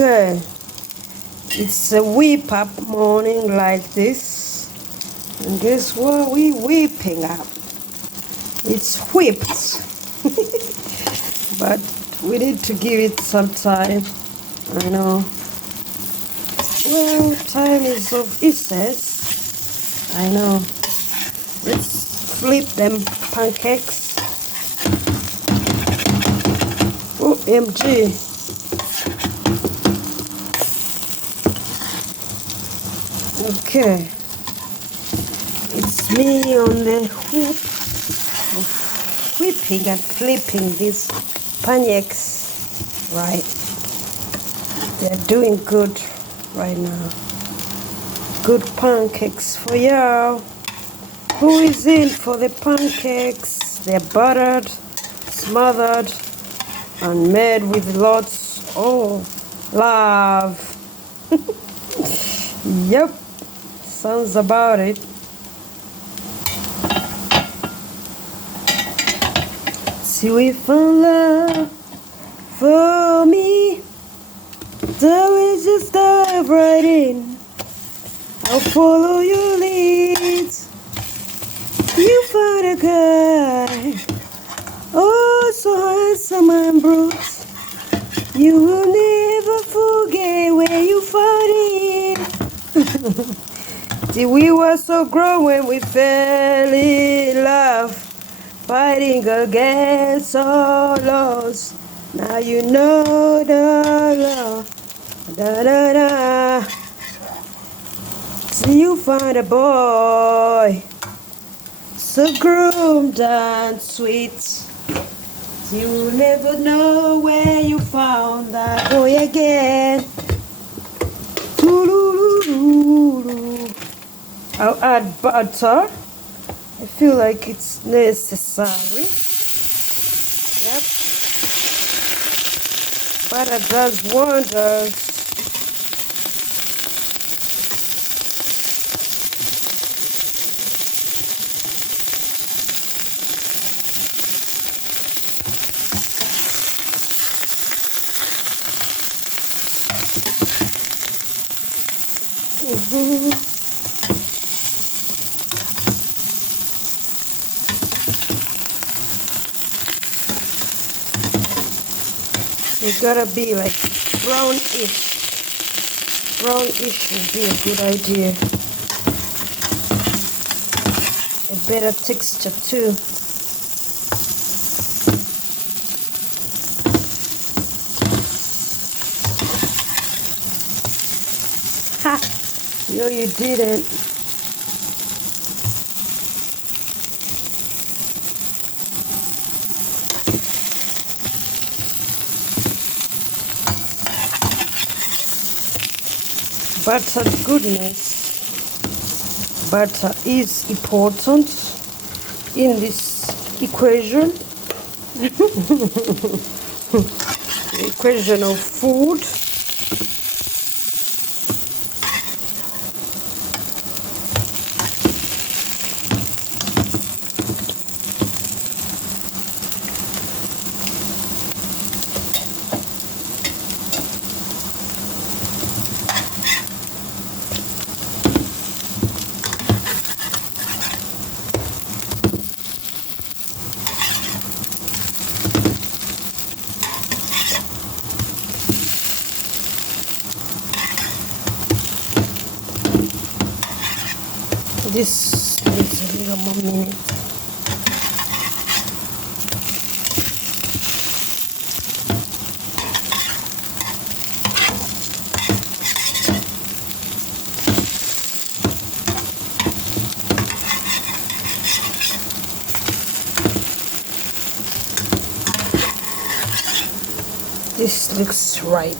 Okay, it's a whip up morning like this, and guess what we whipping up? It's whipped, but we need to give it some time. I know. Well, time is of essence. I know. Let's flip them pancakes. OMG. Okay. It's me on the hoop of whipping and flipping these pancakes. Right. They're doing good right now. Good pancakes for y'all. Who is in for the pancakes? They're buttered, smothered, and made with lots of love. Yep, sounds about it. See, we found love for me. So we just dive right in. I'll follow your leads. You find a guy, oh so handsome and brute. You will never forget where you found it. See, we were so grown when we fell in love, fighting against all odds. Now you know the love. Da da da. See, you find a boy so groomed and sweet. You never know where you found that boy again. I'll add butter. I feel like it's necessary. Yep. Butter does wonders. It gotta be like brownish. Brownish would be a good idea. A better texture too. Ha! No, you didn't. Butter goodness. Butter is important in this equation. The equation of food. This needs a little more minute. This looks right.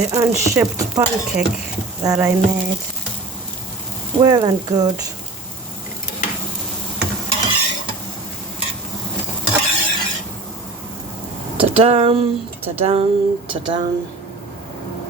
The unshaped pancake that I made. Well and good. Ta-dam, ta-dam, ta-dam.